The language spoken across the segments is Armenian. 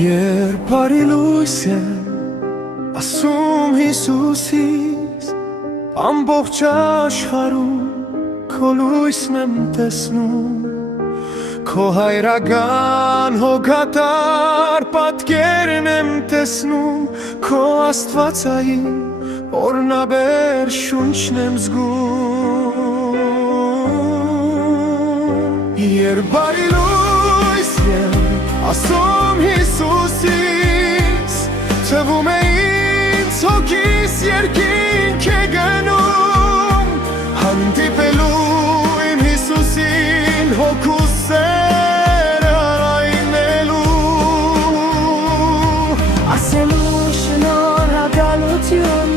Երբ բարի լույս եմ ասում Հիսուսից, ամբողջ աշխարհում քո լույսն եմ տեսնում, քո հայրական հոգատար պատկերն եմ տեսնում, քո աստվածային օրնաբեր շունչն եմ զգում։ Երբ բարի լույս եմ ասում Հիսուսից, թվում է ինձ հոգիս երկինք է գնում, հանդիպելու իմ Հիսուսին հոգուս սերը այնելու, ասելու շնորհակալություն,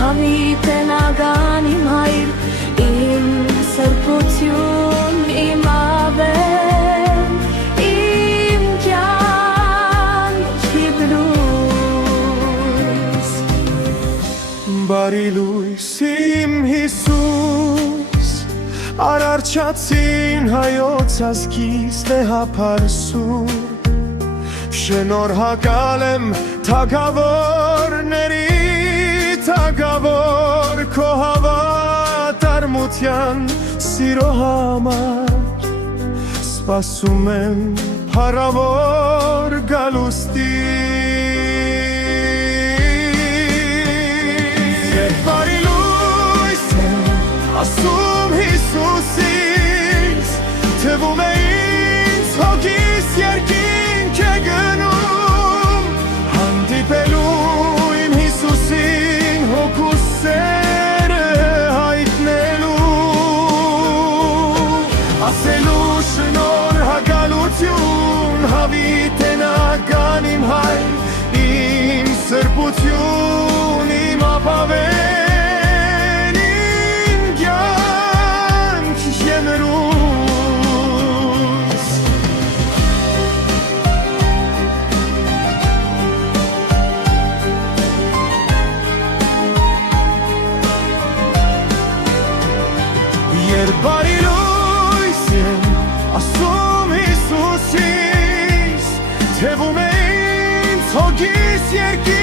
հավիտենական իմ հայր, իմ սրբություն, իմ ավեր, իմ կյանքի լույս։ բարի լույս իմ Հիսուս, արարչացին հայոց ազգիս դեհափար սուրբ, շնորհակալ եմ թագավորների թագավոր, քո հավատարմության սիրո համար, սպասում եմ փառավոր գալուստին։ Երբ բարի լույս եմ ասում Հիսուսից, թվում է ինձ հոգիս երկինք է գնում, հանդիպելու իմ Հիսուսին հոգուս սերը հայտնելու, ասելու շնորհակալություն, հավիտենական իմ հայր, իմ սրբություն, իմ ապավեն, իմ կյանք ենրուս։ Երբ բարի լույս եմ ասում Հիսուսից, թվում է ինձ հոգիս երկինք